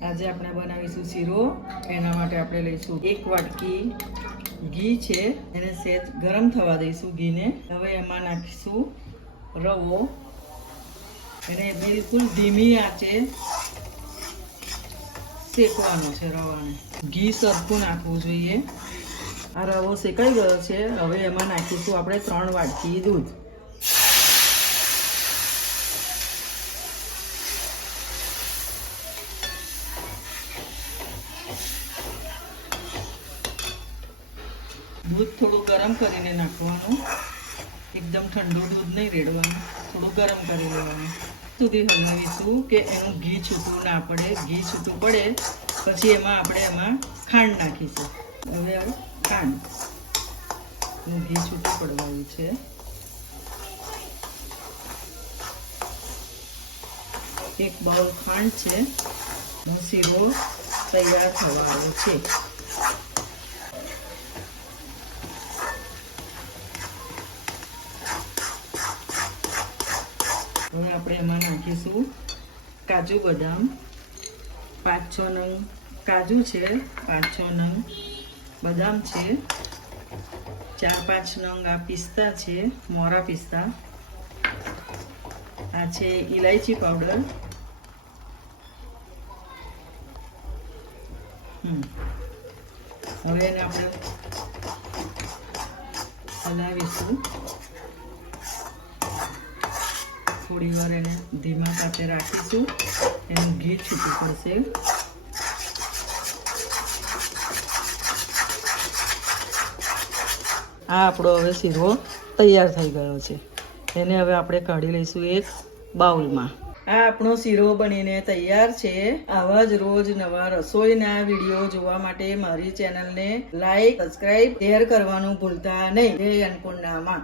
આજે આપણે બનાવીશું શીરો। એના માટે આપણે લઈશું 1 વાટકી ઘી છે, એને સહેજ ગરમ થવા દઈશું ઘીને। હવે એમાં નાખીશું રવો, એને બિલકુલ ધીમી આંચે શેકવાનો છે રવાને। ઘી સરખું નાખવું જોઈએ। આ રવો શેકાઈ ગયો છે। હવે એમાં નાખીશું આપણે 3 વાટકી દૂધ। दूध थोड़ू गरम करीने नाखवानुं, एकदम ठंडू दूध नहीं रेड़वानुं, थोड़ू गरम करी लेवानुं। सुधी हलावीशुं के एनुं घी छूटुं ना पड़े। घी छूटुं पड़े पछी एमां आपणे एमां खांड नाखीशुं। हवे खांड घी छूटुं पड़वानुं छे। एक बाउल खांड छे। शीरो तैयार थवा आव्यो छे। હવે આપણે એમાં નાખીશું કાજુ બદામ। 5-6 નંગ કાજુ છે, 5-6 નંગ બદામ છે, 4-5 નંગ આ પિસ્તા છે, મોરા પિસ્તા। આ છે ઇલાયચી પાવડર। હવે એને આપણે હલાવીશું। थोड़ी वार एने धीमा तापे राखीशुं, एनुं घी छूटुं पड़शे। आ आपणो हवे शीरो तैयार थई गयो छे। एने हवे आपणे काढी लईशुं एक बाउलमां। आ आपणो शीरो बनीने तैयार छे। आवा ज रोज नवा रसोईना विडियो जोवा माटे मारी चेनलने लाइक, सब्सक्राइब, शेर करवानुं भूलता नहीं। जय अन्नपूर्णा मां।